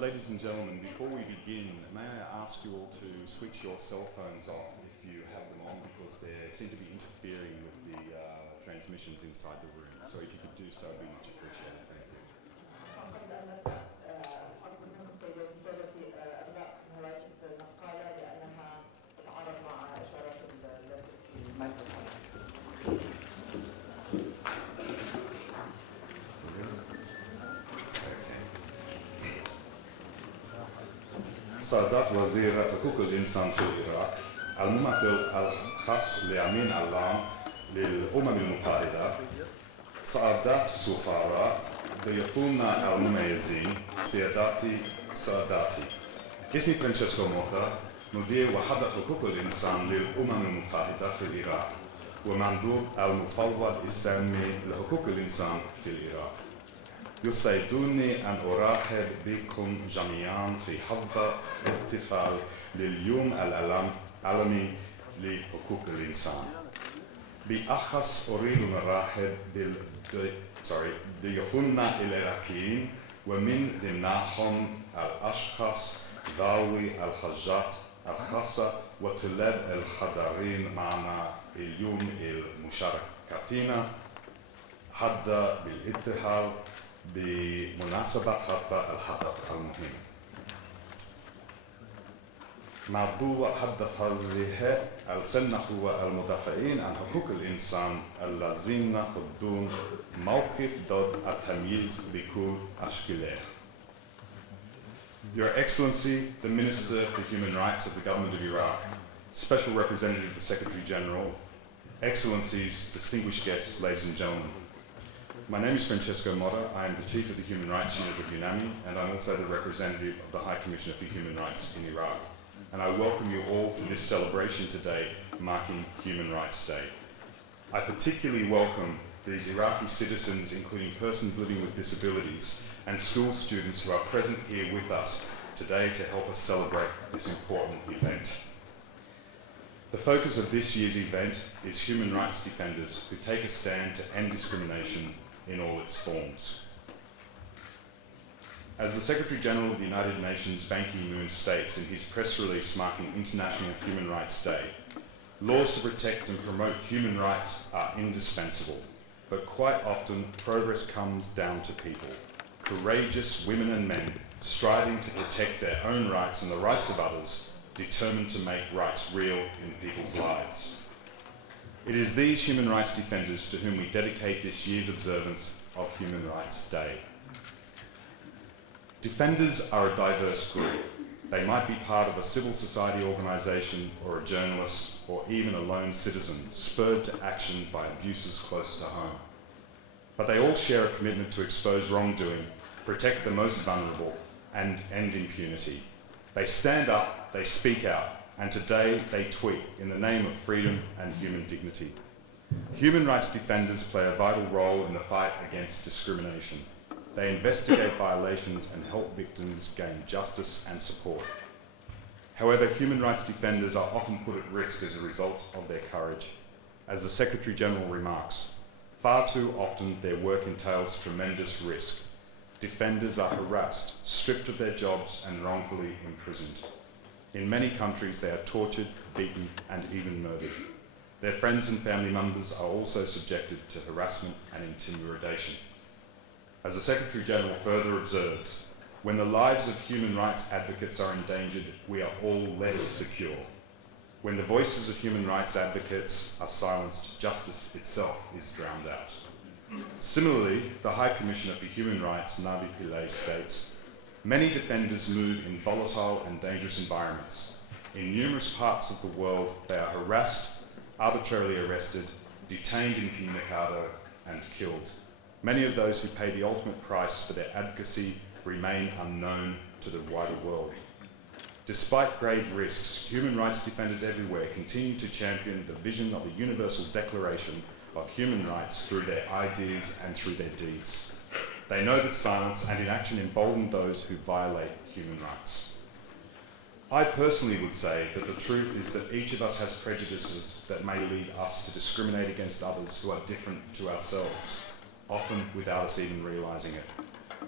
Ladies and gentlemen, before we begin, may I ask you all to switch your cell phones off if you have them on, because they seem to be interfering with the transmissions inside the room. So if you could do so, it'd be much appreciated. Thank you. سعادة وزير حقوق الانسان في العراق، الممثل الخاص لأمين العام للامم المتحدة، سعادة السفراء، ضيوفنا المميزين، سياداتي ساداتي. اسمي فرانشيسكو موتا، مدير وحدة حقوق الانسان للامم المتحدة في العراق، ومندوب المفوض السامي لحقوق الانسان في العراق. يسعدني أن أرحب بكم جميعا في حفل احتفال لليوم العالمي لحقوق الإنسان. بأخص أريد أن أرحب بضيوفنا العراقيين، ومن ضمنهم الأشخاص ذوي الحاجات الخاصة وطلاب الحاضرين معنا اليوم المشاركين حتى بالاحتفال بمناسبة هذا الحدث المهم. موضوع حدث هذه السنة هو المدافعين عن حقوق الإنسان الذين يأخذون موقف ضد التمييز بكل أشكاله. Your Excellency, the Minister for Human Rights of the Government of Iraq, Special Representative of the Secretary General, Excellencies, distinguished guests, ladies and gentlemen. My name is Francesco Motta. I am the Chief of the Human Rights Unit of UNAMI, and I'm also the representative of the High Commissioner for Human Rights in Iraq. And I welcome you all to this celebration today, marking Human Rights Day. I particularly welcome these Iraqi citizens, including persons living with disabilities, and school students who are present here with us today to help us celebrate this important event. The focus of this year's event is human rights defenders who take a stand to end discrimination in all its forms. As the Secretary General of the United Nations, Ban Ki-moon, states in his press release marking International Human Rights Day, laws to protect and promote human rights are indispensable, but quite often progress comes down to people, courageous women and men striving to protect their own rights and the rights of others, determined to make rights real in people's lives. It is these human rights defenders to whom we dedicate this year's observance of Human Rights Day. Defenders are a diverse group. They might be part of a civil society organisation or a journalist or even a lone citizen spurred to action by abuses close to home. But they all share a commitment to expose wrongdoing, protect the most vulnerable and end impunity. They stand up, they speak out, and today they tweet in the name of freedom and human dignity. Human rights defenders play a vital role in the fight against discrimination. They investigate violations and help victims gain justice and support. However, human rights defenders are often put at risk as a result of their courage. As the Secretary General remarks, far too often their work entails tremendous risk. Defenders are harassed, stripped of their jobs and wrongfully imprisoned. In many countries they are tortured, beaten and even murdered. Their friends and family members are also subjected to harassment and intimidation. As the Secretary General further observes, when the lives of human rights advocates are endangered, we are all less secure. When the voices of human rights advocates are silenced, justice itself is drowned out. Similarly, the High Commissioner for Human Rights, Navi Pillay, states, many defenders move in volatile and dangerous environments. In numerous parts of the world, they are harassed, arbitrarily arrested, detained incommunicado, and killed. Many of those who pay the ultimate price for their advocacy remain unknown to the wider world. Despite grave risks, human rights defenders everywhere continue to champion the vision of the Universal Declaration of Human Rights through their ideas and through their deeds. They know that silence and inaction embolden those who violate human rights. I personally would say that the truth is that each of us has prejudices that may lead us to discriminate against others who are different to ourselves, often without us even realising it.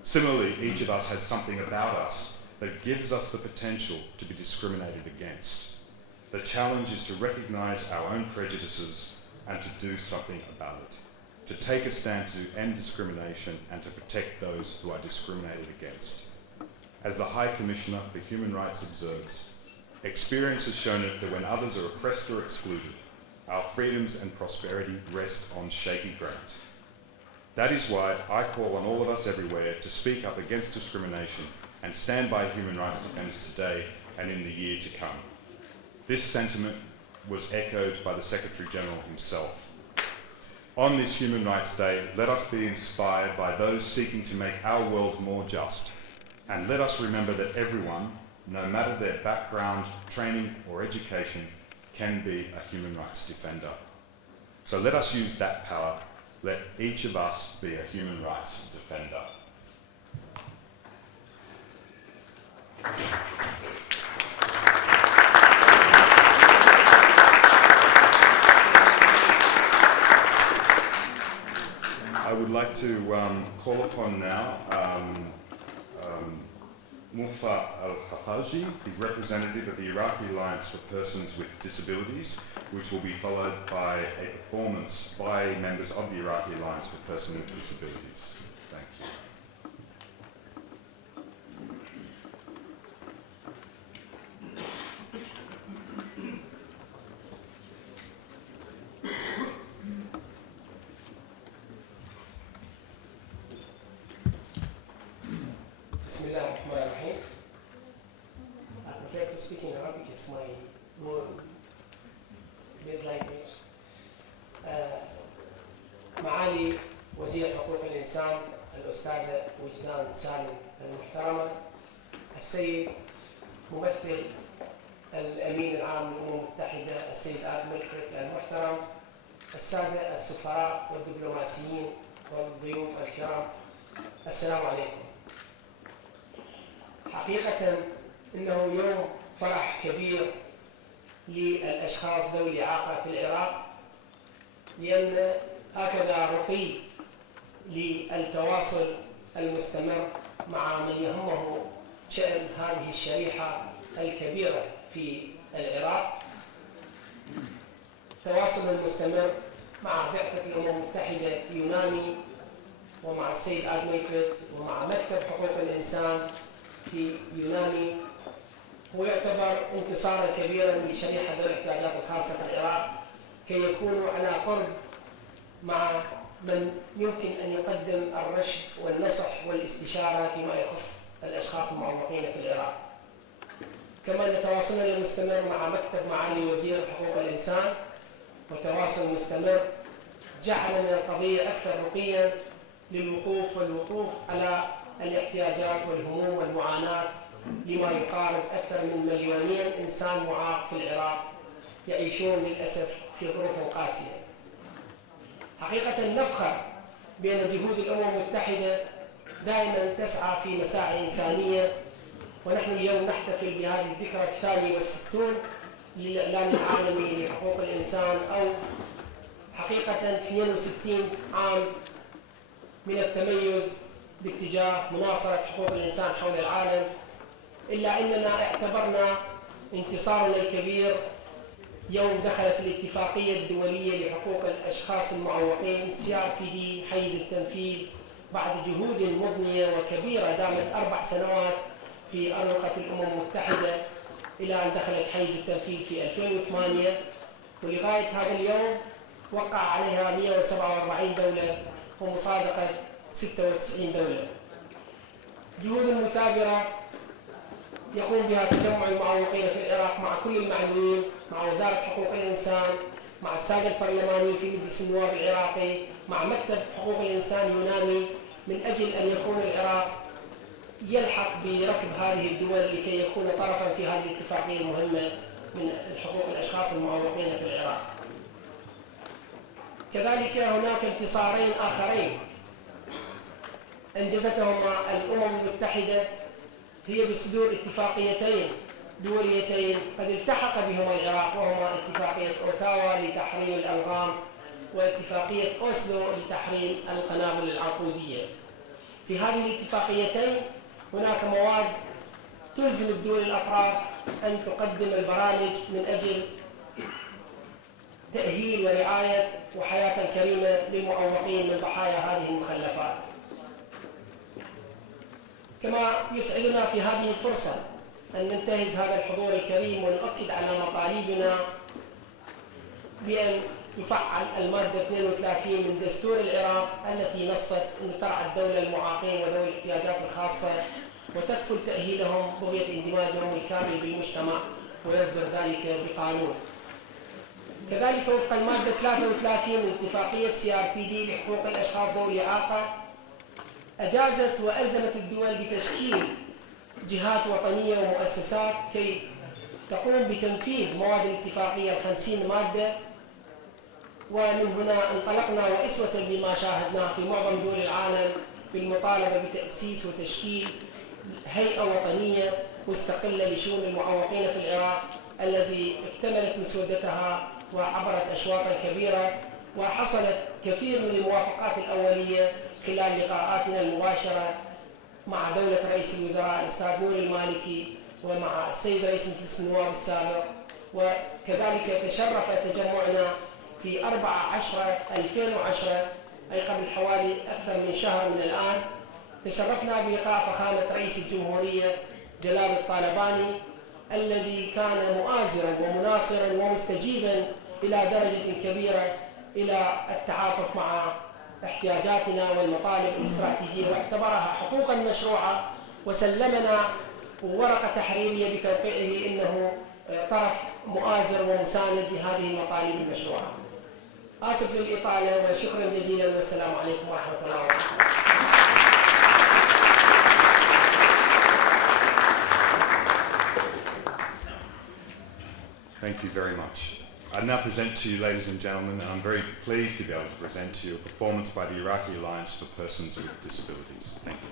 Similarly, each of us has something about us that gives us the potential to be discriminated against. The challenge is to recognise our own prejudices and to do something about it, to take a stand to end discrimination and to protect those who are discriminated against. As the High Commissioner for Human Rights observes, experience has shown it that when others are oppressed or excluded, our freedoms and prosperity rest on shaky ground. That is why I call on all of us everywhere to speak up against discrimination and stand by human rights defenders today and in the year to come. This sentiment was echoed by the Secretary-General himself. On this Human Rights Day, let us be inspired by those seeking to make our world more just, and let us remember that everyone, no matter their background, training or education, can be a human rights defender. So let us use that power. Let each of us be a human rights defender. I would like to call upon now Mufa Al-Khafaji, the representative of the Iraqi Alliance for Persons with Disabilities, which will be followed by a performance by members of the Iraqi Alliance for Persons with Disabilities. Thank you. I prefer to speak in Arabic, it's my more base language. معالي وزير حقوق الإنسان الأستاذة وجدان سالم المحترمة، السيد ممثل الأمين العام للأمم المتحدة السيد ملكرت المحترم، السادة السفراء والدبلوماسيين والضيوف الكرام، السلام عليكم. حقيقة إنه يوم فرح كبير للأشخاص ذوي الإعاقة في العراق، لأن هكذا رقي للتواصل المستمر مع من يهمه شأن هذه الشريحة الكبيرة في العراق. تواصل المستمر مع بعثة الأمم المتحدة يوناني ومع السيد ملكرت ومع مكتب حقوق الإنسان في يوناني هو يعتبر انتصارا كبيرا لشريحة ذوي الاحتياجات الخاصة في العراق كي يكونوا على قرب مع من يمكن أن يقدم الرشد والنصح والاستشارة فيما يخص الأشخاص المعوقين في العراق. كما أن تواصلنا المستمر مع مكتب معالي وزير حقوق الإنسان وتواصل مستمر جعل من القضية أكثر رقيا للوقوف على الاحتياجات والهموم والمعاناة لما يقارب أكثر من 2 مليون إنسان معاق في العراق يعيشون للأسف في ظروف قاسية. حقيقة نفخر بأن جهود الأمم المتحدة دائما تسعى في مساعي إنسانية، ونحن اليوم نحتفل بهذه الذكرى 62 للإعلان العالمي لحقوق الإنسان، أو حقيقة 62 عام من التميز باتجاه مناصرة حقوق الإنسان حول العالم. إلا أننا اعتبرنا انتصارنا الكبير يوم دخلت الاتفاقية الدولية لحقوق الأشخاص المعوقين CRPD حيز التنفيذ بعد جهود مضنية وكبيرة دامت 4 سنوات في أروقة الأمم المتحدة إلى أن دخلت حيز التنفيذ في 2008، ولغاية هذا اليوم وقع عليها 147 دولة ومصادقة 96 دولة. جهود مثابرة يقوم بها تجمع المعوقين في العراق مع كل المعنيين، مع وزارة حقوق الإنسان، مع السادة البرلمانيين في مجلس النواب العراقي، مع مكتب حقوق الإنسان اليوناني، من أجل أن يكون العراق يلحق بركب هذه الدول لكي يكون طرفا في هذه الاتفاقية المهمة من حقوق الأشخاص المعوقين في العراق. كذلك هناك انتصارين آخرين أنجزتهما الأمم المتحدة، هي بصدور اتفاقيتين دوليتين قد التحق بهما العراق، وهما اتفاقية أوتاوا لتحريم الألغام واتفاقية أوسلو لتحريم القنابل العنقودية. في هذه الاتفاقيتين هناك مواد تلزم الدول الأطراف أن تقدم البرامج من أجل تأهيل ورعاية وحياة كريمة للمعوقين من ضحايا هذه المخلفات. كما يسعدنا في هذه الفرصة أن ننتهز هذا الحضور الكريم ونؤكد على مطالبنا بأن تفعل المادة 32 من دستور العراق التي نصت أن ترعى الدولة المعاقين وذوي الاحتياجات الخاصة وتكفل تأهيلهم بغية اندماجهم الكامل بالمجتمع ويصدر ذلك بقانون. كذلك وفق المادة 33 من اتفاقية CRPD لحقوق الأشخاص ذوي الإعاقة أجازت وألزمت الدول بتشكيل جهات وطنية ومؤسسات كي تقوم بتنفيذ مواد الاتفاقية 50 مادة. ومن هنا انطلقنا وأسوة لما شاهدناه في معظم دول العالم بالمطالبة بتأسيس وتشكيل هيئة وطنية مستقلة لشؤون المعوقين في العراق الذي اكتملت مسودتها وعبرت أشواطا كبيرة وحصلت كثير من الموافقات الأولية خلال لقاءاتنا المباشرة مع دولة رئيس الوزراء الأستاذ نور المالكي ومع السيد رئيس مجلس النواب السابق. وكذلك تشرف تجمعنا في 4/10/2010 أي قبل حوالي أكثر من شهر من الآن، تشرفنا بلقاء فخامة رئيس الجمهورية جلال الطالباني الذي كان مؤازرا ومناصرا ومستجيبا إلى درجة كبيرة إلى التعاطف مع احتياجاتنا والمطالب الاستراتيجية واعتبرها حقوقا مشروعة وسلمنا ورقة تحريرية بتوقيعه إنه طرف مؤازر ومساند لهذه المطالب المشروعة. آسف للإطالة وشكرا جزيلا والسلام عليكم ورحمة الله وبركاته. Thank you very much. I now present to you, ladies and gentlemen, and I'm very pleased to be able to present to you a performance by the Iraqi Alliance for Persons with Disabilities. Thank you.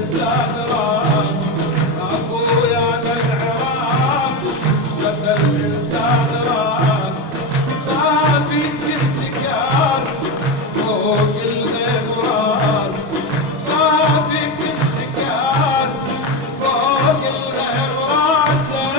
الانسان راح ابويا للعراق مثل الانسان راح ما فيك انتكاس فوق الغيب راس ما فيك انتكاس فوق الغيب راسه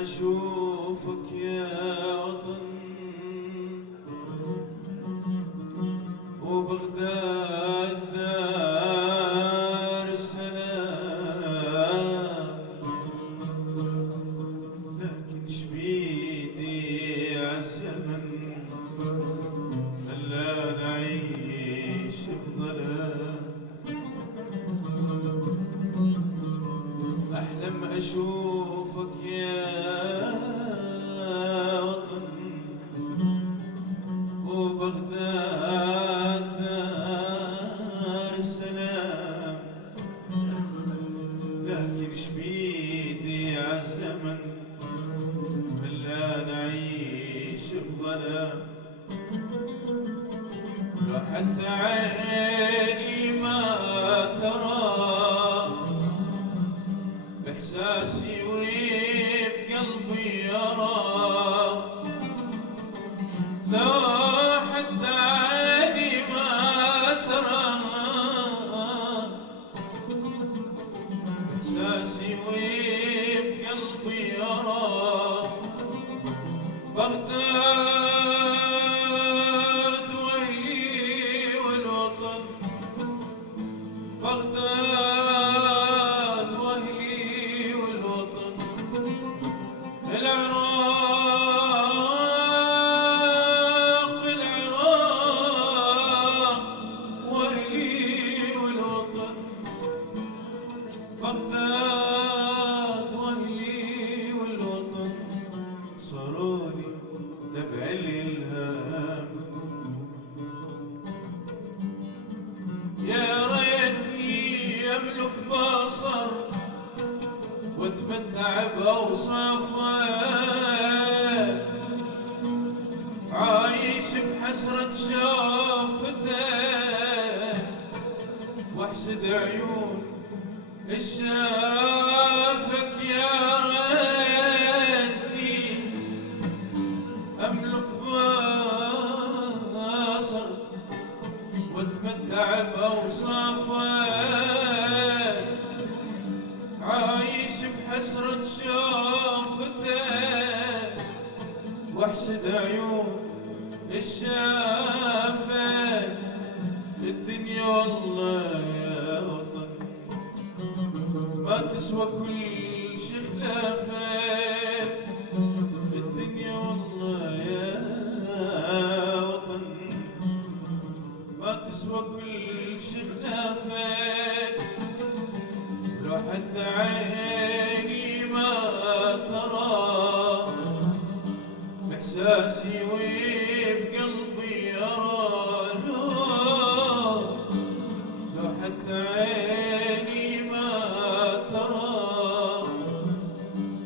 أشوفك يا وطن وبغداد دار السلام، لكن شبيدي عالزمن خلا نعيش بظلام. أحلم أشوفك يا وطن وبغداد دار السلام، لكن شبيدي عالزمن خلا نعيش بظلام. لو حتى عيني ما ترى إحساسي وبقلبي يرى، لو حتى عيني ما ترى إحساسي وبقلبي أرى بغداد وأهلي والوطن، بغداد وأهلي والوطن، العراق العراق وأهلي والوطن، بغداد وأهلي والوطن، صارولي نبع الإلهام. يا ريتني أملك بصر واتمتع بأوصافه، عايش بحسرة شافته واحسد عيون الشافك. يا ريتني أملك بصر واتمتع بأوصافه، عايش بحسرة شافته واحسد عيون الشافك. الدنيا والله يا وطن ما تسوى كل شي خلافك، الدنيا والله يا وطن ما تسوى كل شي خلافك. لو حتى عيني ما ترى بإحساسي وبقلبي أرى، لو حتى عيني ما ترى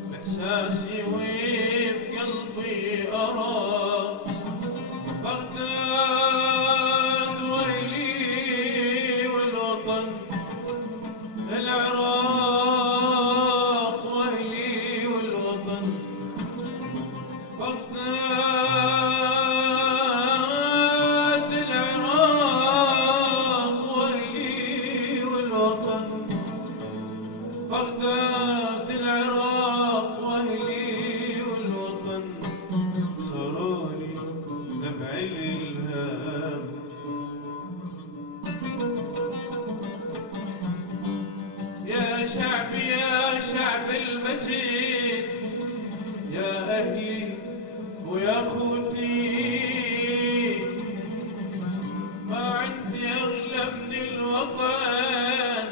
بإحساسي وبقلبي أرى، بغداد وأهلي والوطن، العراق وأهلي والوطن، بغداد العراق وأهلي والوطن، بغداد العراق وأهلي والوطن، صارولي نبع الإلهام. يا شعبي يا شعب المجيد، يا أهلي ويا أخوتي، ما عندي أغلى من الوطن،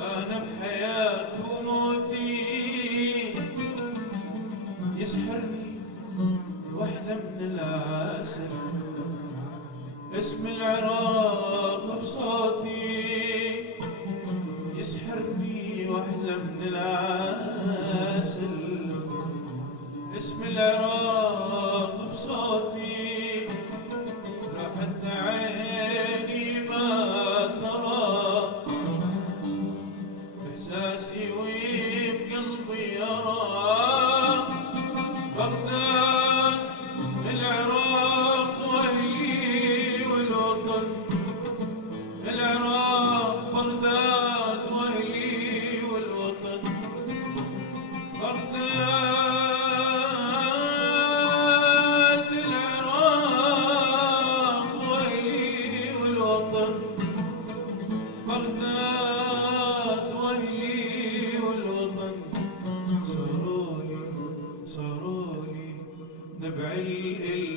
أنا في حياة وموتي، يسحرني وأحلى من العسل اسم العراق بصوتي، يسحرني واحلى من العسل اسم العراق بصوتي. لو حتى عيني ما ترى احساسي وبقلبي أرى، بغداد العراق وأهلي والوطن، العراق بغداد وأهلي والوطن، بغداد العراق وأهلي والوطن، بغداد وأهلي والوطن، صارولي صارولي نبع الإلهام.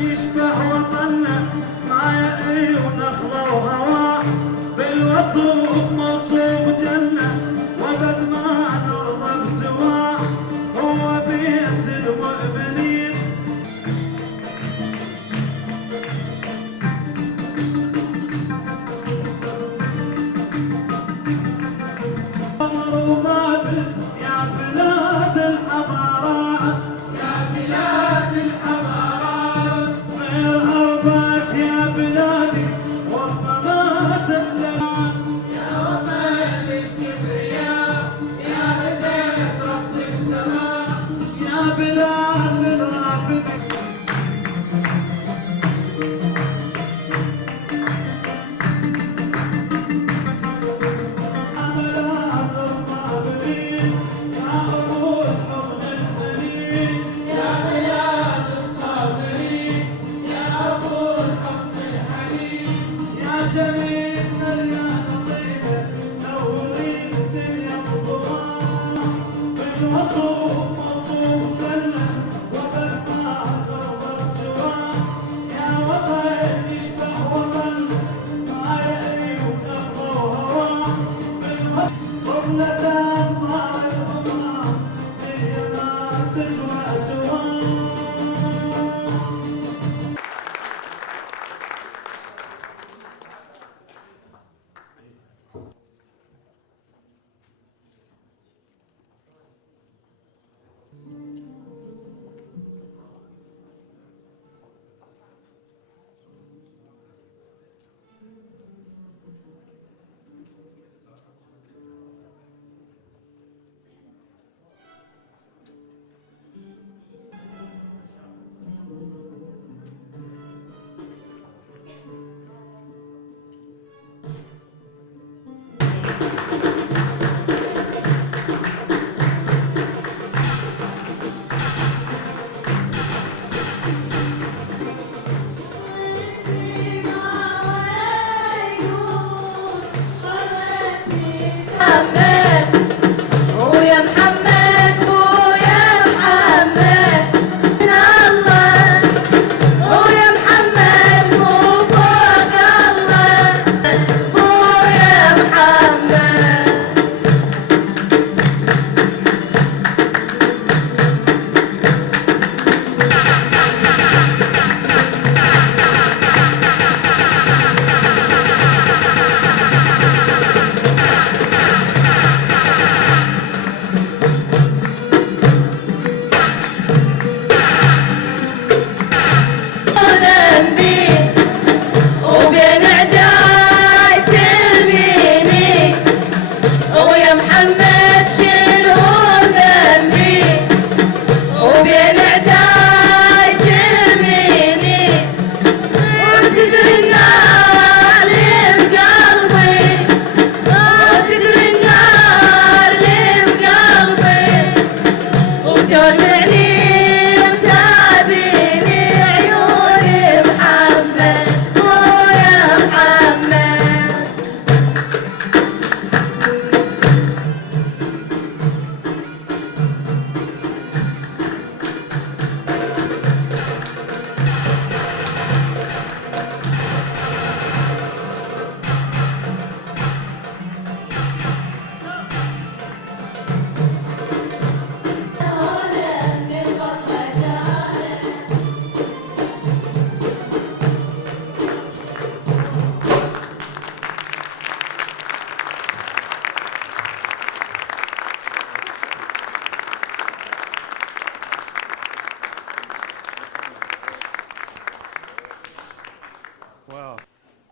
يشبه وطننا معايا ونخلة وهوا بالوصوف موصوف جنة وبد ما نرضى بسواه هو بيت المؤمنين يا بلاد الحضارات يا بلاد الحضارات غير أرضك يا بلادي والله تهلنا يا وطن الكبرياء يا هديت رب السماء يا بلاد الرافدين شميسنا اليوم طيبة نورين الدنيا بضوء بالوصوف موصوف جنة وبالماء نرضى سواه يا وطن يشبه وطن معايا ونخوة وهواه بالوصوف قبلتان ضاع الأمة الدنيا ما تسوى سواه.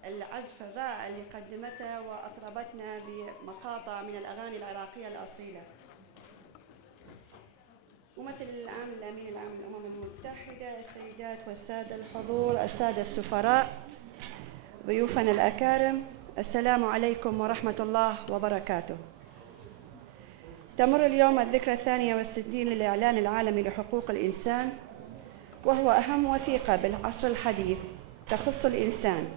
العزف الرائع اللي قدمته وأطربتنا بمقاطع من الأغاني العراقية الأصيلة. ممثل العام الأمين العام للأمم المتحدة، السيدات والسادة الحضور، السادة السفراء، ضيوفنا الأكارم، السلام عليكم ورحمة الله وبركاته. تمر اليوم الذكرى 62 للإعلان العالمي لحقوق الإنسان، وهو أهم وثيقة بالعصر الحديث تخص الإنسان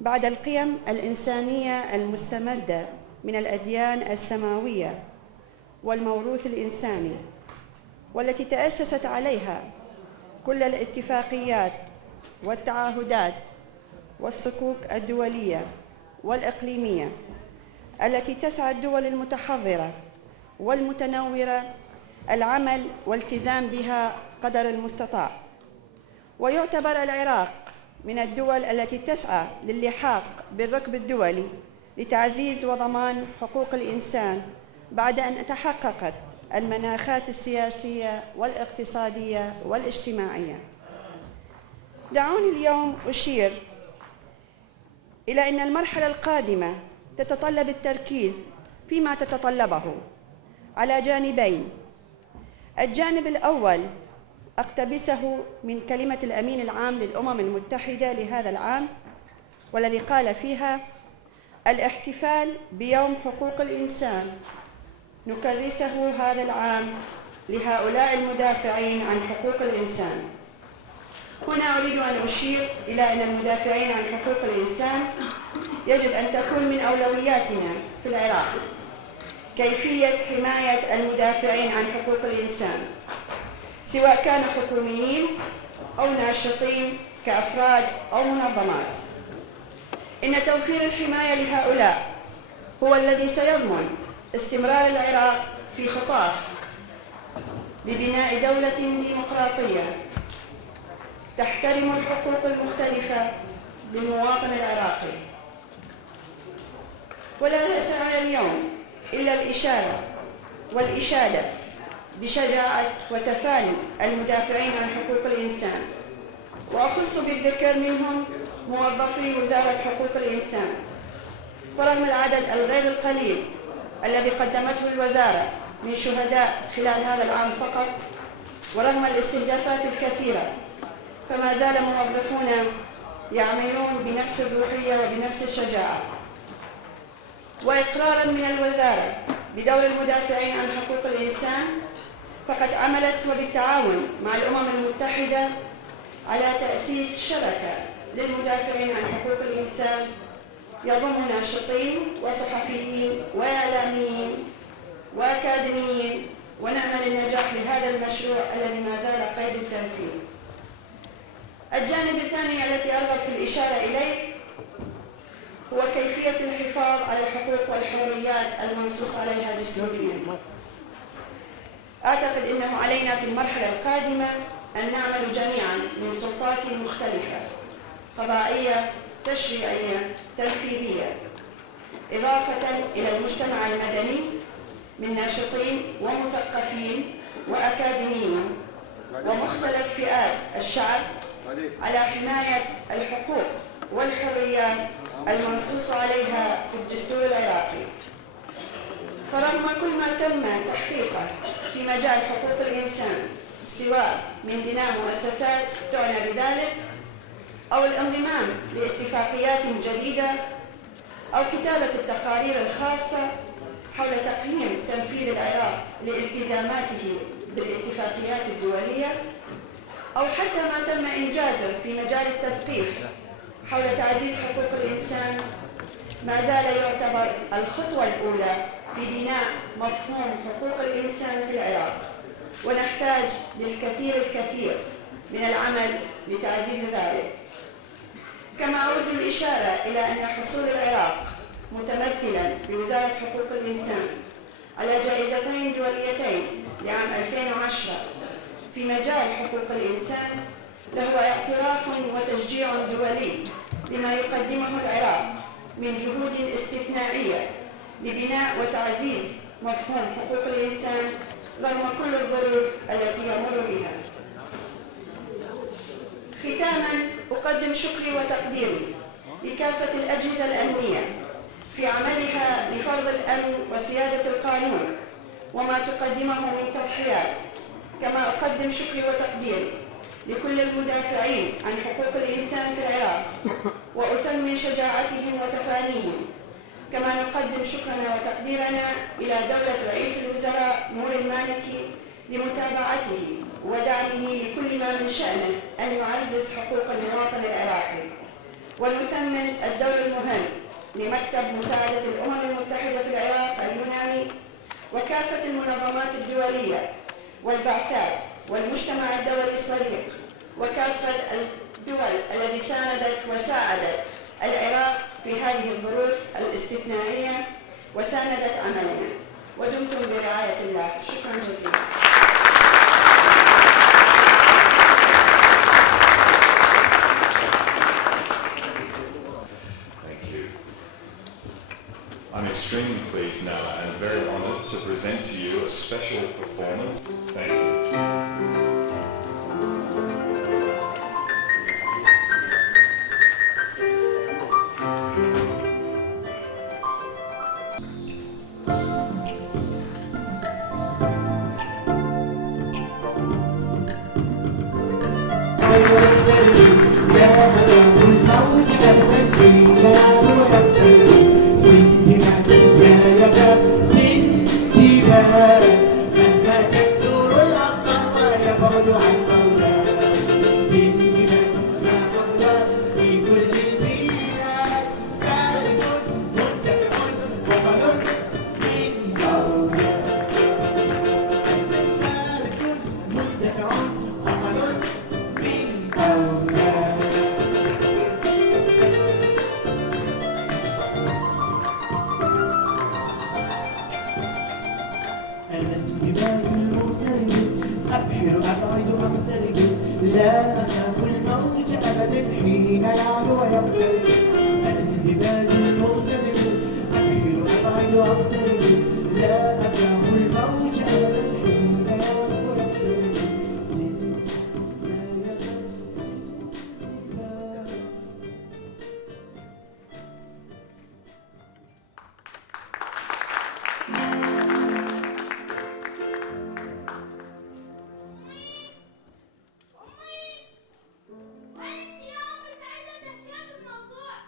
بعد القيم الإنسانية المستمدة من الأديان السماوية والموروث الإنساني، والتي تأسست عليها كل الاتفاقيات والتعهدات والصكوك الدولية والإقليمية التي تسعى الدول المتحضرة والمتنورة العمل والالتزام بها قدر المستطاع. ويعتبر العراق من الدول التي تسعى للحاق بالركب الدولي لتعزيز وضمان حقوق الإنسان بعد أن تحققت المناخات السياسية والاقتصادية والاجتماعية. دعوني اليوم أشير إلى أن المرحلة القادمة تتطلب التركيز فيما تتطلبه على جانبين. الجانب الأول أقتبسه من كلمة الأمين العام للأمم المتحدة لهذا العام، والذي قال فيها: الاحتفال بيوم حقوق الإنسان نكرسه هذا العام لهؤلاء المدافعين عن حقوق الإنسان. هنا أريد أن أشير إلى أن المدافعين عن حقوق الإنسان يجب أن تكون من أولوياتنا في العراق كيفية حماية المدافعين عن حقوق الإنسان، سواء كانوا حكوميين أو ناشطين كأفراد أو منظمات. إن توفير الحماية لهؤلاء هو الذي سيضمن استمرار العراق في خطاه لبناء دولة ديمقراطية تحترم الحقوق المختلفة للمواطن العراقي. ولا يسعنا اليوم إلا الإشارة والإشادة بشجاعة وتفاني المدافعين عن حقوق الإنسان، وأخص بالذكر منهم موظفي وزارة حقوق الإنسان. فرغم العدد الغير القليل الذي قدمته الوزارة من شهداء خلال هذا العام فقط، ورغم الاستهدافات الكثيرة، فما زال موظفونا يعملون بنفس الروحية وبنفس الشجاعة. وإقراراً من الوزارة بدور المدافعين عن حقوق الإنسان، فقد عملت وبالتعاون مع الأمم المتحدة على تأسيس شبكة للمدافعين عن حقوق الإنسان يضم ناشطين وصحفيين وإعلاميين وأكاديميين، ونأمل النجاح لهذا المشروع الذي ما زال قيد التنفيذ. الجانب الثاني الذي أرغب في الإشارة إليه هو كيفية الحفاظ على الحقوق والحريات المنصوص عليها دستورياً. أعتقد أنه علينا في المرحلة القادمة أن نعمل جميعاً من سلطات مختلفة، قضائية، تشريعية، تنفيذية، إضافة إلى المجتمع المدني من ناشطين ومثقفين وأكاديميين ومختلف فئات الشعب على حماية الحقوق والحريات المنصوص عليها في الدستور العراقي. فرغم كل ما تم تحقيقه في مجال حقوق الإنسان، سواء من بناء مؤسسات تعنى بذلك أو الانضمام لاتفاقيات جديدة أو كتابة التقارير الخاصة حول تقييم تنفيذ العراق لالتزاماته بالاتفاقيات الدولية، أو حتى ما تم إنجازه في مجال التثقيف حول تعزيز حقوق الإنسان، ما زال يعتبر الخطوة الأولى في بناء مفهوم حقوق الإنسان في العراق، ونحتاج للكثير من العمل لتعزيز ذلك. كما أود الإشارة إلى أن حصول العراق متمثلا بوزارة حقوق الإنسان على جائزتين دوليتين لعام 2010 في مجال حقوق الإنسان له اعتراف وتشجيع دولي لما يقدمه العراق من جهود استثنائية لبناء وتعزيز مفهوم حقوق الإنسان رغم كل الظروف التي يمر بها. ختاماً، أقدم شكري وتقديري لكافة الأجهزة الأمنية في عملها لفرض الأمن وسيادة القانون وما تقدمه من تضحيات. كما أقدم شكري وتقديري لكل المدافعين عن حقوق الإنسان في العراق وأثمن شجاعتهم وتفانيهم. كما نقدم شكرنا وتقديرنا إلى دولة رئيس الوزراء نور المالكي لمتابعته ودعمه لكل ما من شأنه أن يعزز حقوق المواطن العراقي. ونثمن الدور المهم لمكتب مساعدة الأمم المتحدة في العراق اليوناني وكافة المنظمات الدولية والبعثات والمجتمع الدولي الصديق وكافة الدول التي ساندت وساعدت العراق في هذه الظروف الاستثنائية وساندت عملنا، ودمتم برعاية الله. شكرا جزيلا. I'm extremely pleased now and very honoured to present to you a special performance. Thank you. لا أخاف الموت أبدا حين يعلو ويقترب. الازدواج المغترب أبير أبعد وأقترب. لا أخاف الموت أبدا حين يعلو ويقترب. وين اليوم المتحدة تحتاج الموضوع؟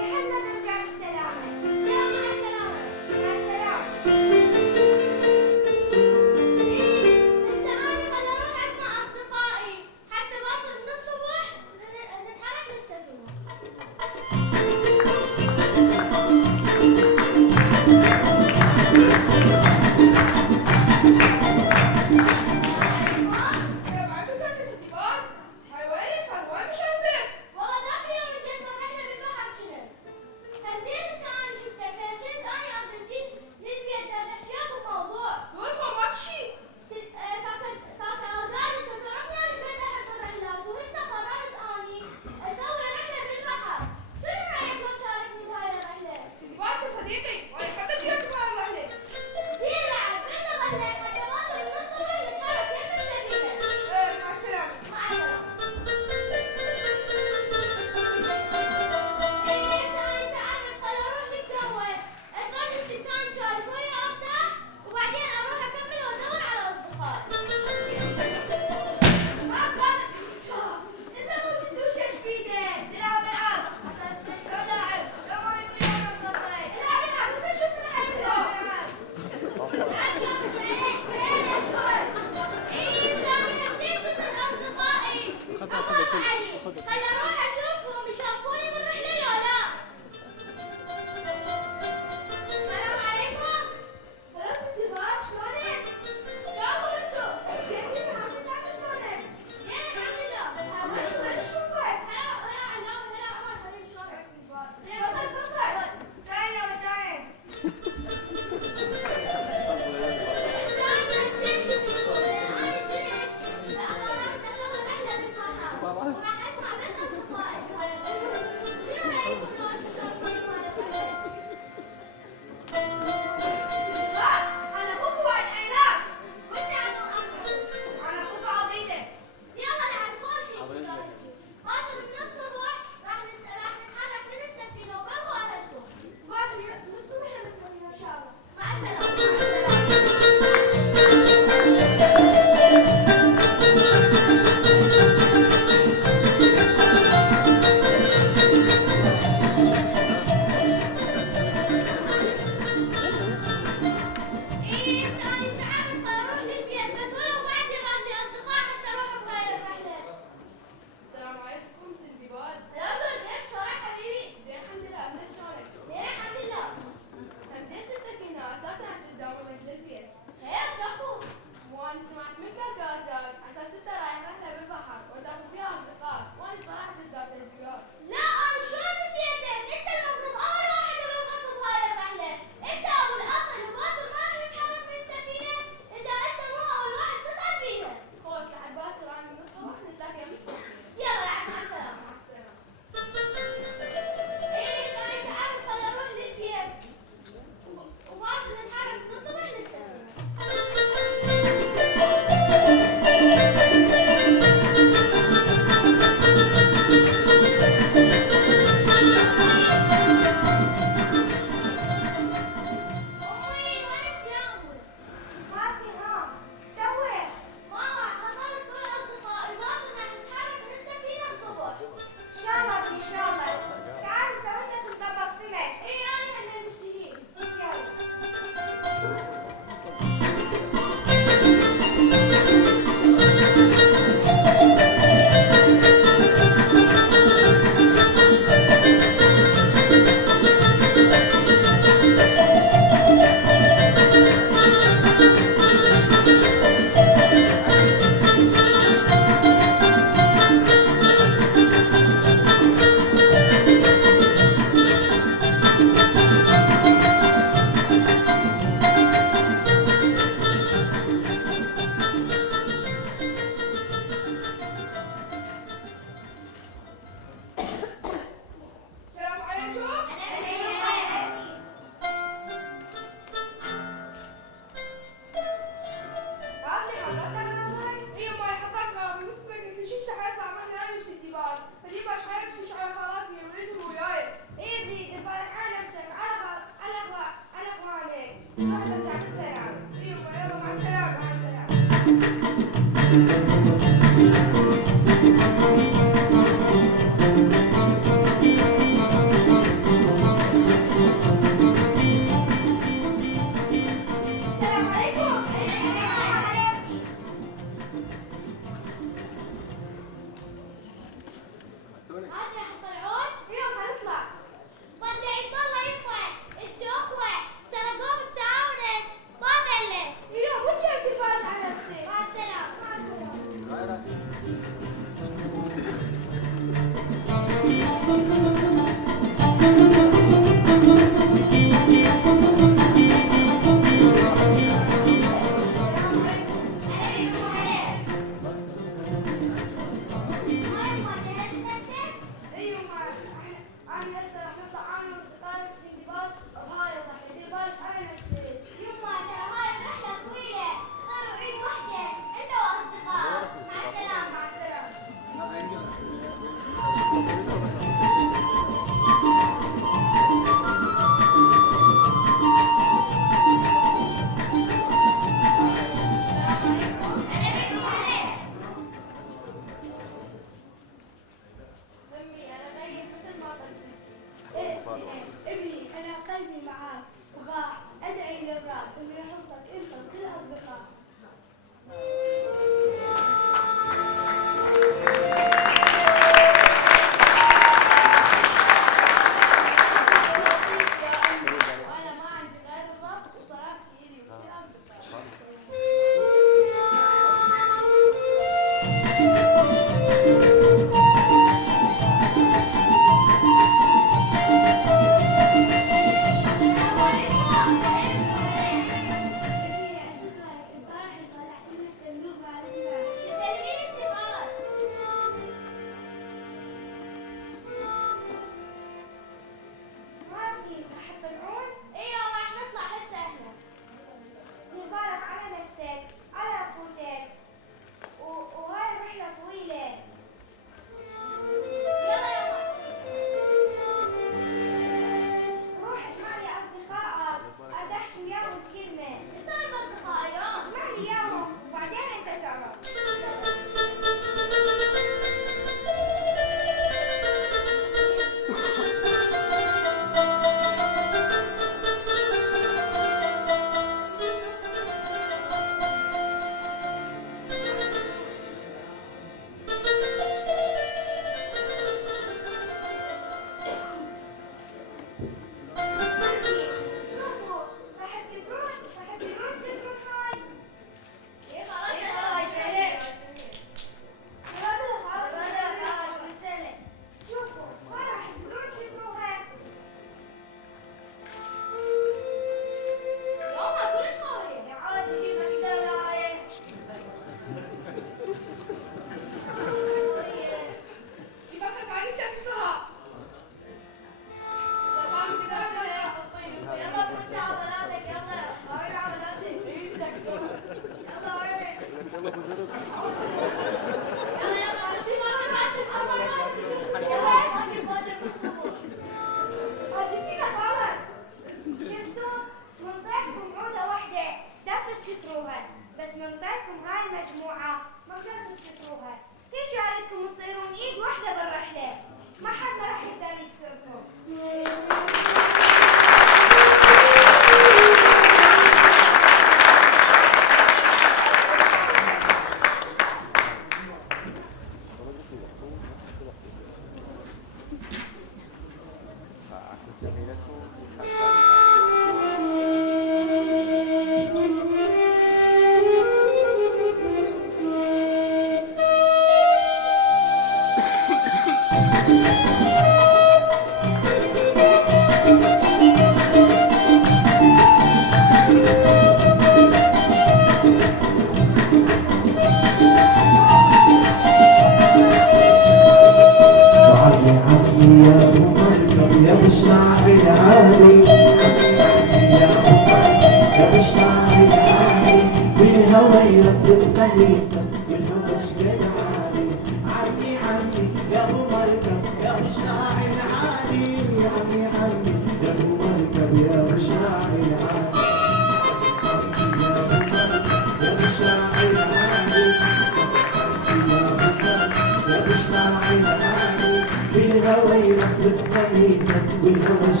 والهوش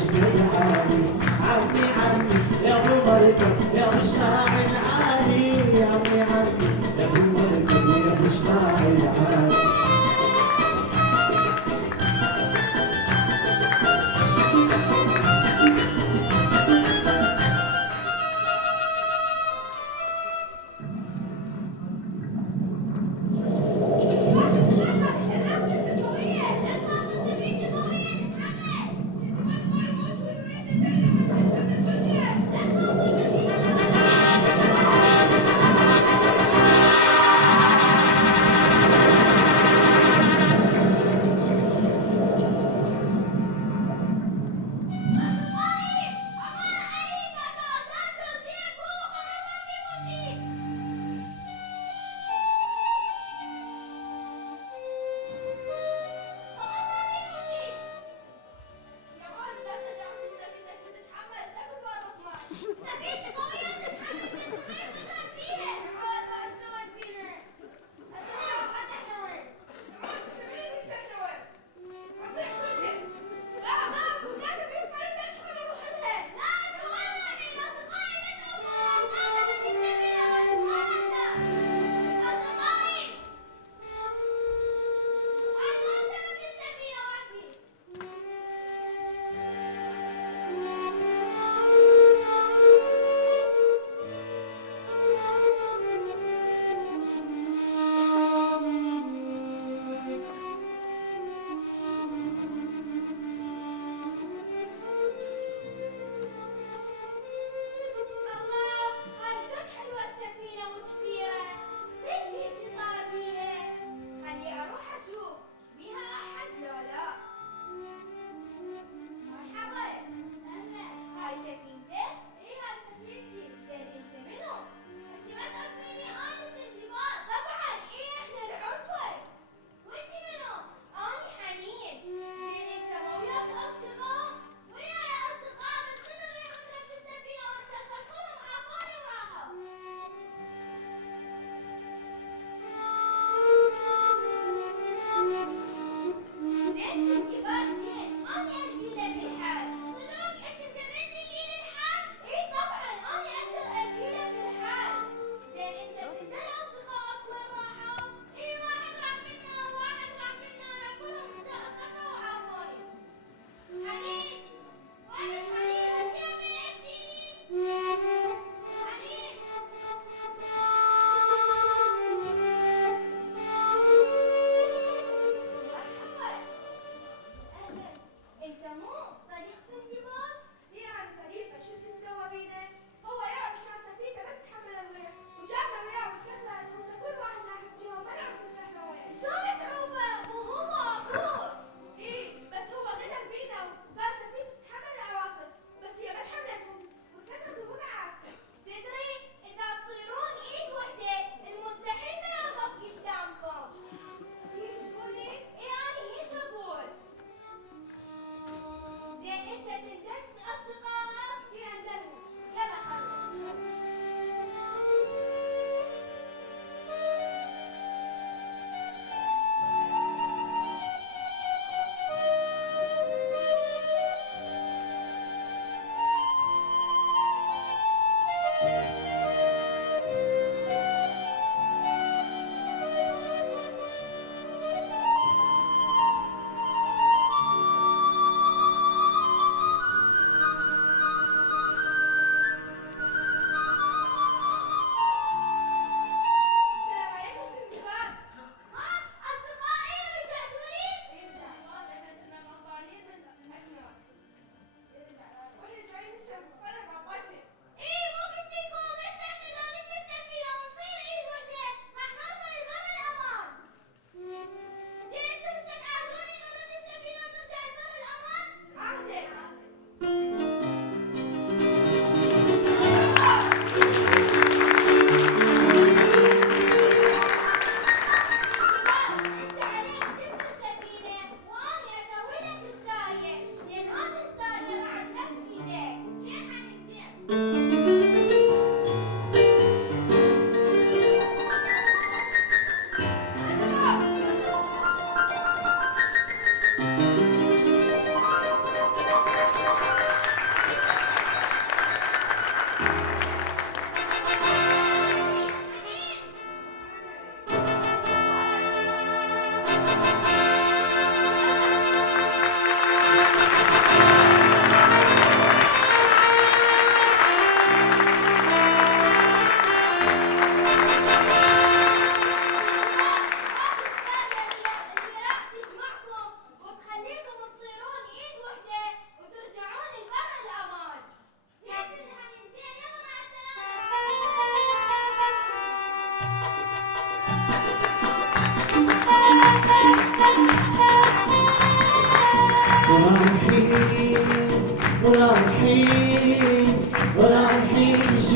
عالي. عمي عمي يا ابو مركب يا مشتاق العالي. عمي عمي يا ابو مركب يا مشتاق العالي.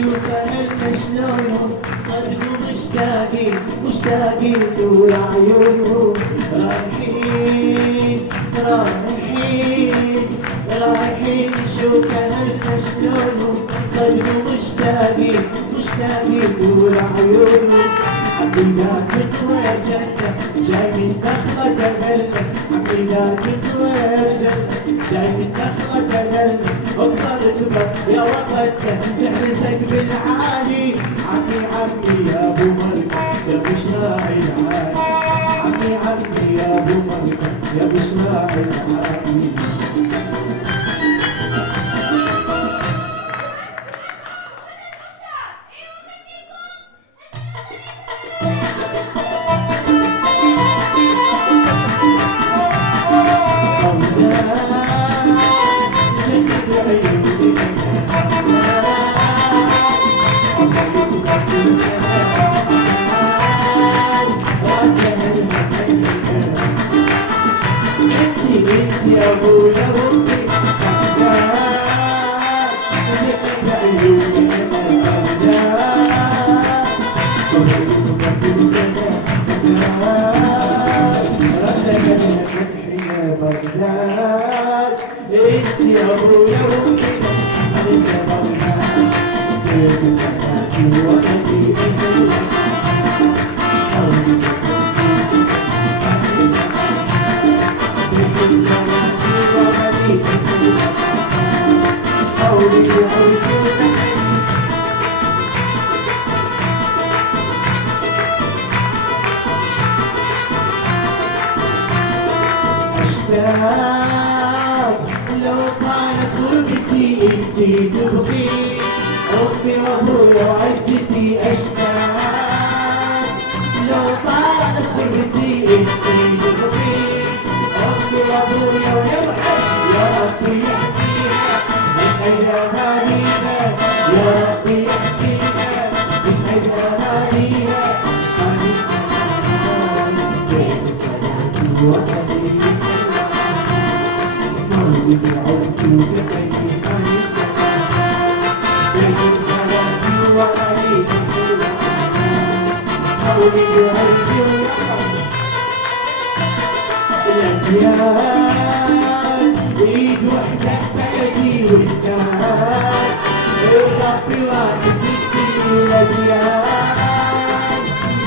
شوفها المشلونهم صدقوا مشتاقين دور عيونهم رايحين شوفها المشلونهم صدقوا مشتاقين دور عيونهم عبيدا كنت وجدته جاي من نخلة غلة عبيدا كنت وجدته جاي من نخلة غلة وبطلت بك يا وطنك نحرسك بالعالي عمي يا ابو ملكة يا بشراعي العالي عمي يا ابو ملكة يا بشراعي العالي لو طالت غربتي انتي تبغي امي وابويا وعزتي اشتاق لو طالت غربتي انتي تبغي امي وابويا ويرحم يا ربي يحميها يسعد اهاليها يا ربي يحميها يسعد اهاليها عن السلام بيت سلام وطني بالعرس وبخير عن السلام بين الصلاة وعليك السلام حولي عرس الأديان إيد وحدة بلدي والناس الرب واحد يكفي الأديان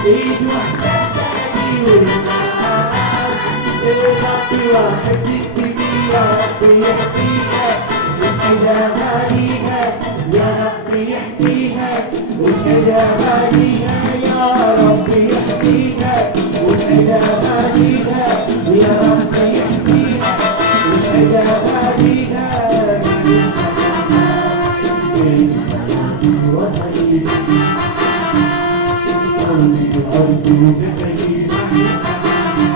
إيد وحدة بلدي والناس الرب واحد يكفي يا ربي يحميها واسعد اهاليها يا ربي يحميها واسعد اهاليها يا ربي يحميها واسعد اهاليها يا ربي يحميها واسعد اهاليها بالسلام وطني قولي الارض بخير عن السلام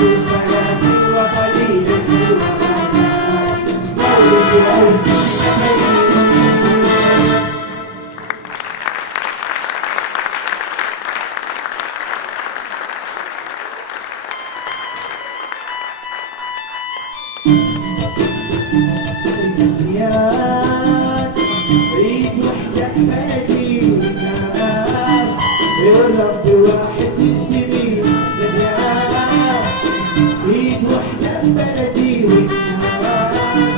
بالسلام وطني عيد وحدة بلدي والناس الرب واحد ينتمي للناس عيد وحدة بلدي والناس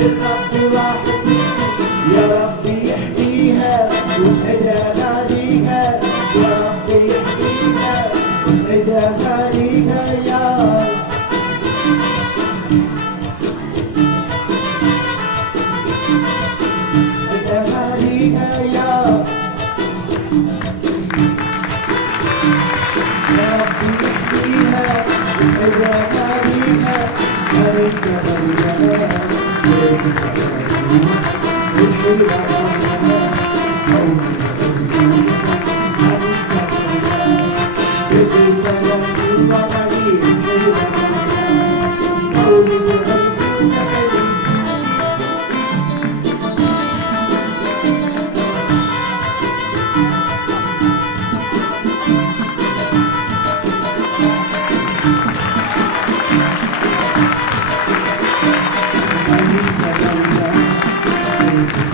الرب واحد يا ربي يحميها واسعد اهاليها يا ربي يحميها واسعد اهاليها يا اهاليها يا ربي يحميها واسعد اهاليها عن السلام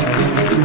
Thank you.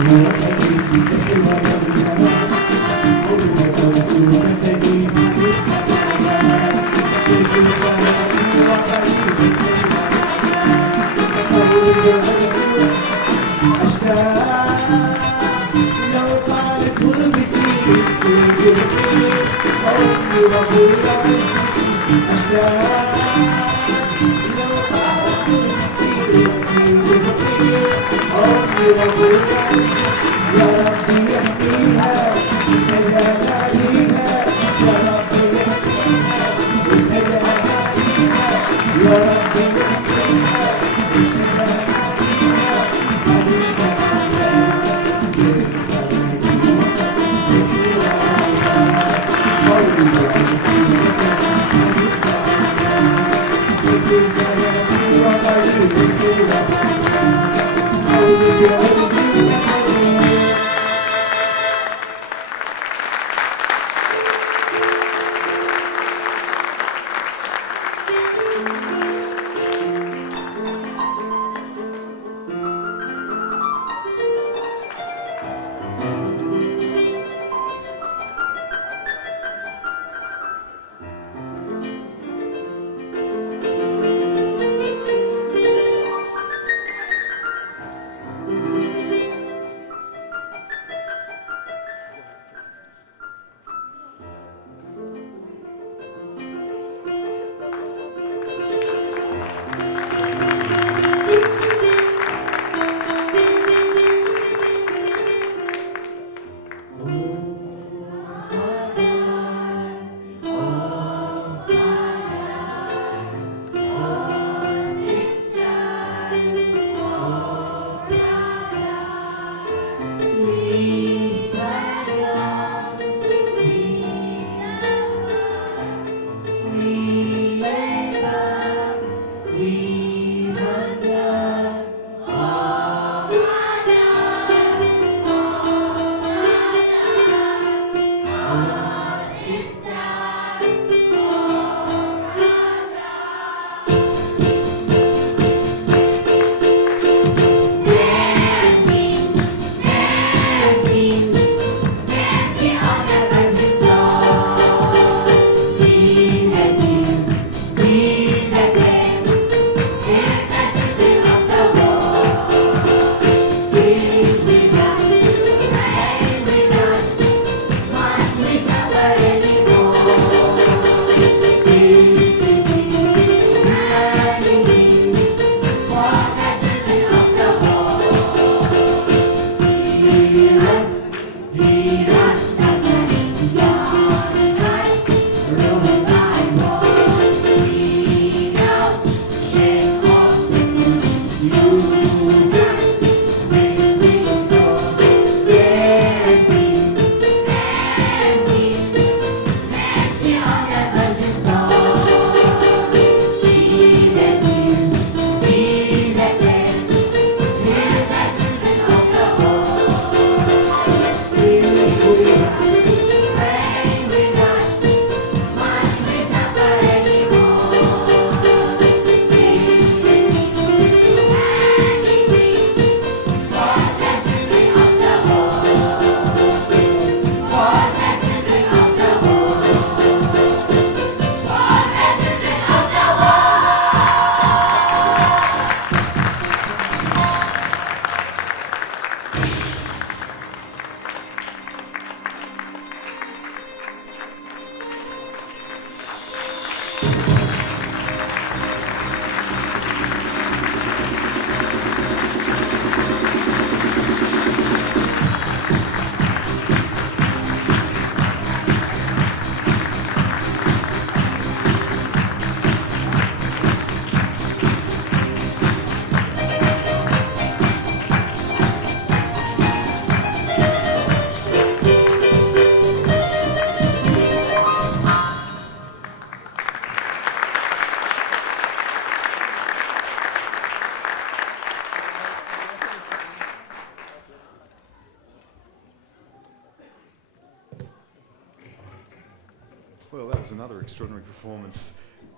Well, that was another extraordinary performance.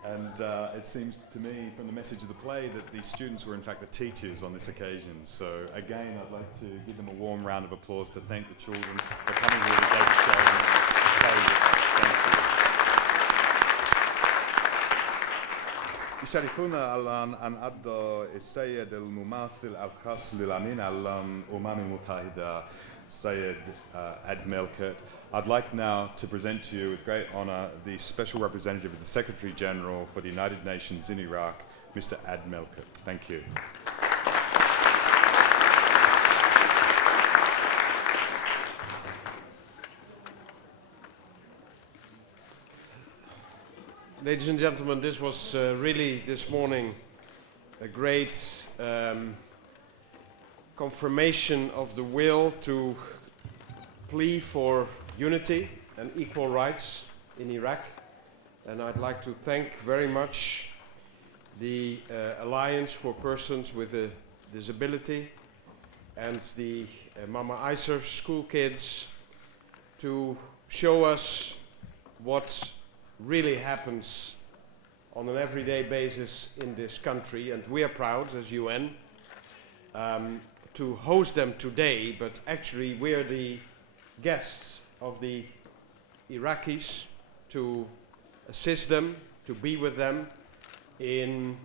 And it seems to me from the message of the play that the students were in fact the teachers on this occasion. So again, I'd like to give them a warm round of applause to thank the children for coming here today to show and play with us. Thank you. يشرفونا الآن أن أدعو السيد الممثل الخاص للأمين الأمم المتحدة السيد أد ملكت I'd like now to present to you with great honour the Special Representative of the Secretary General for the United Nations in Iraq, Mr. Ad Melkert. Thank you. Ladies and gentlemen, this was really this morning a great confirmation of the will to plea for unity and equal rights in Iraq. And I'd like to thank very much the Alliance for Persons with a Disability and the Mama Iser school kids to show us what really happens on an everyday basis in this country, and we are proud as UN to host them today, but actually we are the guests of the Iraqis to assist them, to be with them in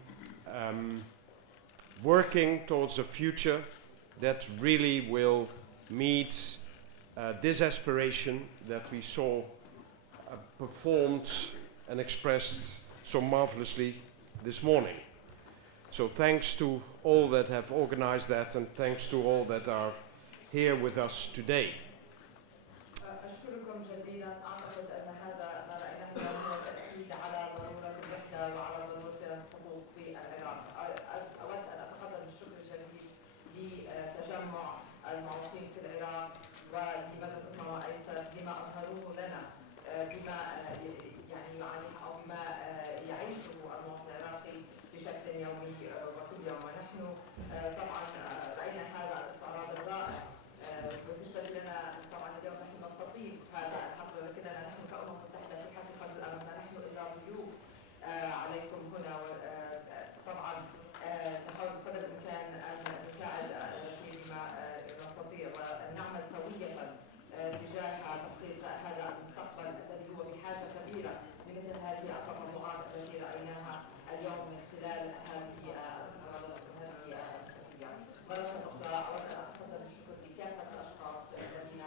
working towards a future that really will meet this aspiration that we saw performed and expressed so marvelously this morning. So thanks to all that have organized that, and thanks to all that are here with us today. أشكركم جزيلا. أعتقد أن هذا ما رأيناه هو تأكيد على ضرورة الوحدة وعلى ضرورة الحقوق في العراق. أود أن أتقدم بالشكر الجزيل لتجمع المعوقين في العراق ولمدرسة ماما أيسر بما أظهروه لنا بما يعني أو بما يعيشه المواطن العراقي بشكل يومي وكل يوم. ونحن طبعا رأينا هذا الاستعراض الرائع. بالنسبة لنا طبعا اليوم نحن نستضيف هذا الحفل، ولكننا نحن كأمم متحدة في الحقيقة بالأمانة نحن إلا ضيوف عليكم هنا. طبعا نحاول بقدر الإمكان أن نساعد فيما نستطيع وأن نعمل سوية تجاه تحقيق هذا المستقبل الذي هو بحاجة كبيرة لمثل هذه التطلعات التي رأيناها اليوم من خلال هذه المناظرة وهذه السفية. مرة أخرى أود أن أتقدم بالشكر لكافة الأشخاص الذين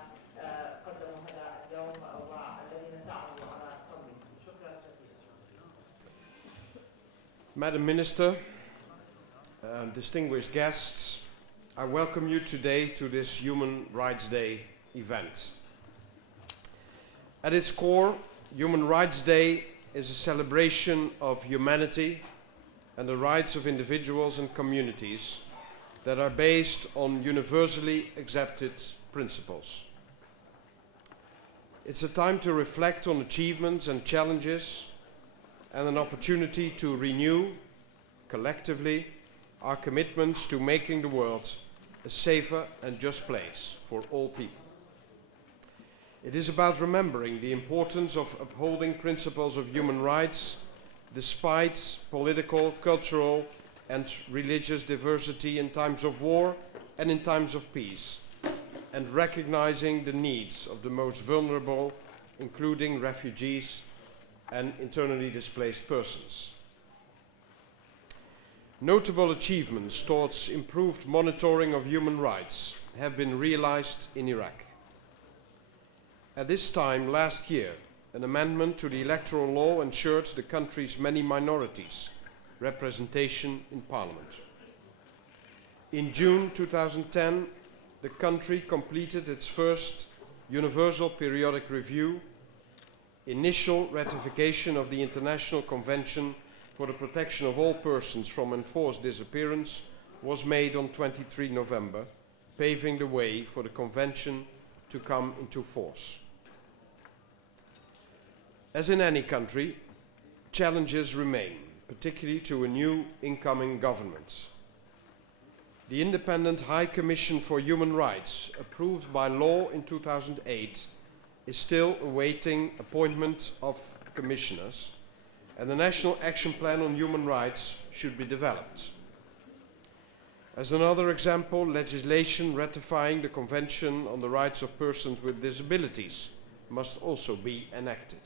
قدموا هذا اليوم والذين ساعدوا على تنظيمه. شكرا جزيلا. Madam Minister, distinguished guests, I welcome you today to this Human Rights Day event. At its core, Human Rights Day is a celebration of humanity and the rights of individuals and communities that are based on universally accepted principles. It's a time to reflect on achievements and challenges and an opportunity to renew, collectively, our commitments to making the world a safer and just place for all people. It is about remembering the importance of upholding principles of human rights despite political, cultural, and religious diversity in times of war and in times of peace, and recognizing the needs of the most vulnerable, including refugees and internally displaced persons. Notable achievements towards improved monitoring of human rights have been realized in Iraq. At this time last year, an amendment to the electoral law ensured the country's many minorities representation in parliament. In June 2010, the country completed its first universal periodic review. Initial ratification of the International Convention for the Protection of All Persons from Enforced Disappearance was made on 23 November, paving the way for the Convention to come into force. As in any country, challenges remain, particularly to a new incoming government. The Independent High Commission for Human Rights, approved by law in 2008, is still awaiting appointment of commissioners, and the National Action Plan on Human Rights should be developed. As another example, legislation ratifying the Convention on the Rights of Persons with Disabilities must also be enacted.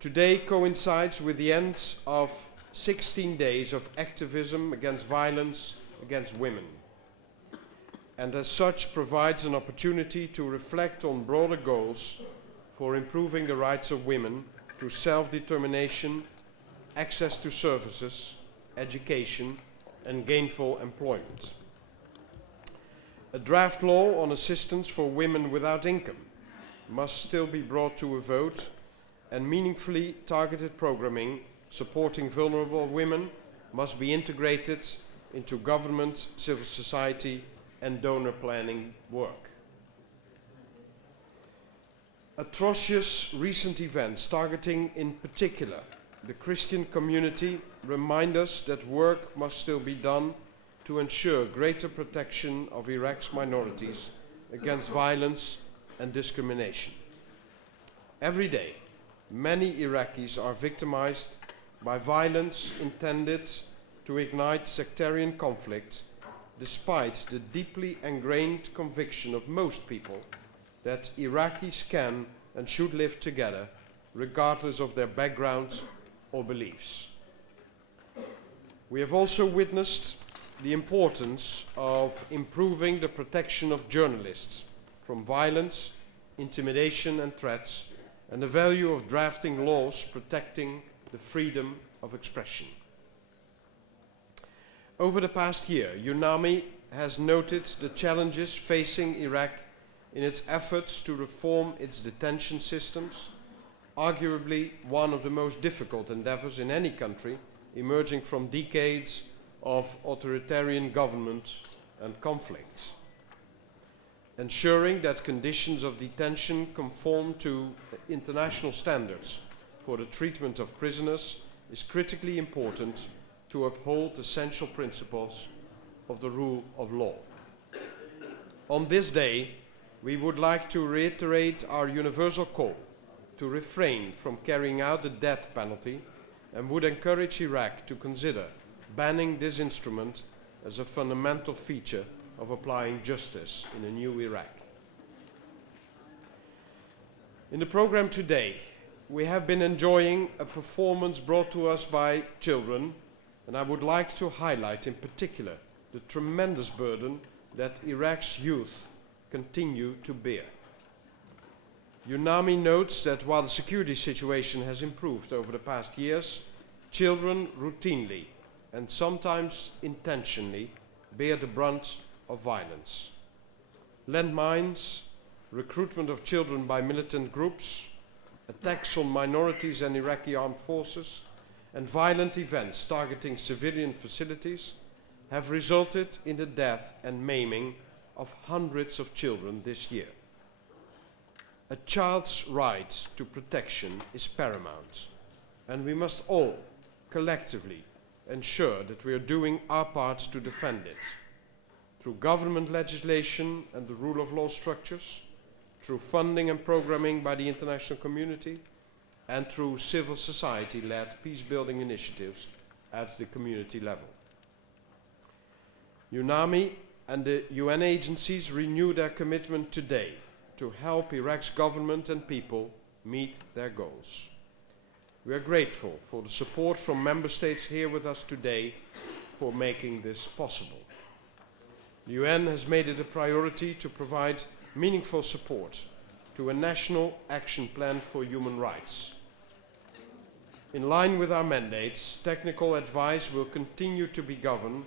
Today coincides with the end of 16 days of activism against violence against women. and as such provides an opportunity to reflect on broader goals for improving the rights of women through self-determination, access to services, education, and gainful employment. A draft law on assistance for women without income must still be brought to a vote, and meaningfully targeted programming supporting vulnerable women must be integrated into government, civil society, and donor planning work. Atrocious recent events targeting in particular the Christian community remind us that work must still be done to ensure greater protection of Iraq's minorities against violence and discrimination. Every day, many Iraqis are victimized by violence intended to ignite sectarian conflict, despite the deeply ingrained conviction of most people that Iraqis can and should live together, regardless of their background or beliefs. We have also witnessed the importance of improving the protection of journalists from violence, intimidation, and threats, and the value of drafting laws protecting the freedom of expression. Over the past year, UNAMI has noted the challenges facing Iraq in its efforts to reform its detention systems, arguably one of the most difficult endeavors in any country emerging from decades of authoritarian government and conflicts. Ensuring that conditions of detention conform to international standards for the treatment of prisoners is critically important to uphold essential principles of the rule of law. On this day, we would like to reiterate our universal call to refrain from carrying out the death penalty and would encourage Iraq to consider banning this instrument as a fundamental feature of applying justice in a new Iraq. In the program today, we have been enjoying a performance brought to us by children, and I would like to highlight in particular the tremendous burden that Iraq's youth continue to bear. UNAMI notes that while the security situation has improved over the past years, children routinely and sometimes intentionally bear the brunt of violence. Landmines, recruitment of children by militant groups, attacks on minorities and Iraqi armed forces, and violent events targeting civilian facilities have resulted in the death and maiming of hundreds of children this year. A child's right to protection is paramount, and we must all collectively ensure that we are doing our part to defend it, through government legislation and the rule of law structures, through funding and programming by the international community, and through civil society-led peace-building initiatives at the community level. UNAMI and the UN agencies renew their commitment today to help Iraq's government and people meet their goals. We are grateful for the support from member states here with us today for making this possible. The UN has made it a priority to provide meaningful support to a national action plan for human rights. In line with our mandates, technical advice will continue to be given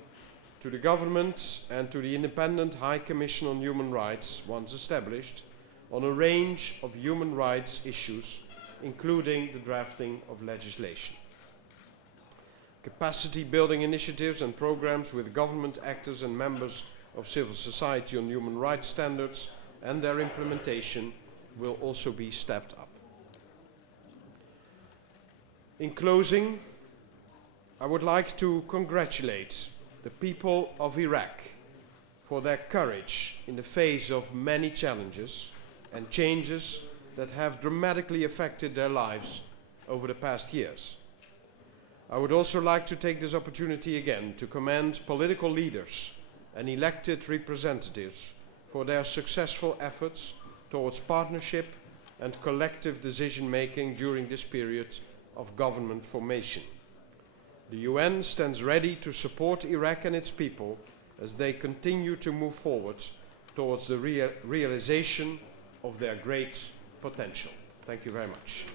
to the government and to the Independent High Commission on Human Rights, once established, on a range of human rights issues, including the drafting of legislation. Capacity building initiatives and programs with government actors and members of civil society on human rights standards and their implementation will also be stepped up. In closing, I would like to congratulate the people of Iraq for their courage in the face of many challenges and changes that have dramatically affected their lives over the past years. I would also like to take this opportunity again to commend political leaders and elected representatives for their successful efforts towards partnership and collective decision-making during this period of government formation. The UN stands ready to support Iraq and its people as they continue to move forward towards the realization of their great potential. Thank you very much.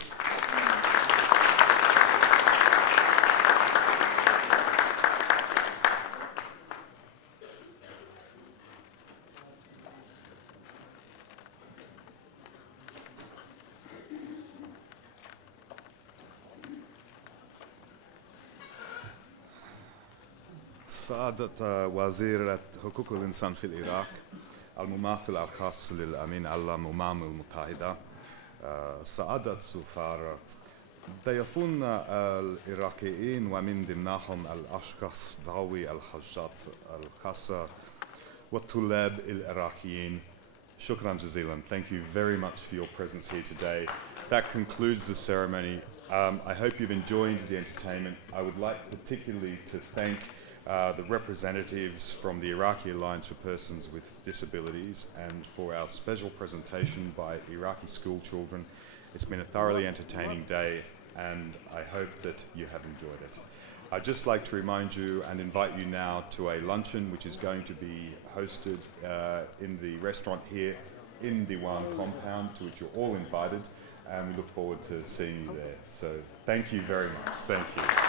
سعادة وزيرة حقوق الإنسان في العراق، الممثل الخاص للأمين العام الأمم المتحدة، سعادة سفارة، ضيوفون العراقيين ومن ضمنهم الأشخاص ذوي الحاجات الخاصة والطلاب العراقيين. Shukran jazilan. Thank you very much for your presence here today. That concludes the ceremony. I hope you've enjoyed the entertainment. I would like particularly to thank the representatives from the Iraqi Alliance for Persons with Disabilities and for our special presentation by Iraqi school children. It's been a thoroughly entertaining day and I hope that you have enjoyed it. I'd just like to remind you and invite you now to a luncheon which is going to be hosted in the restaurant here in the Wan compound, to which you're all invited, and we look forward to seeing you there. So thank you very much. Thank you.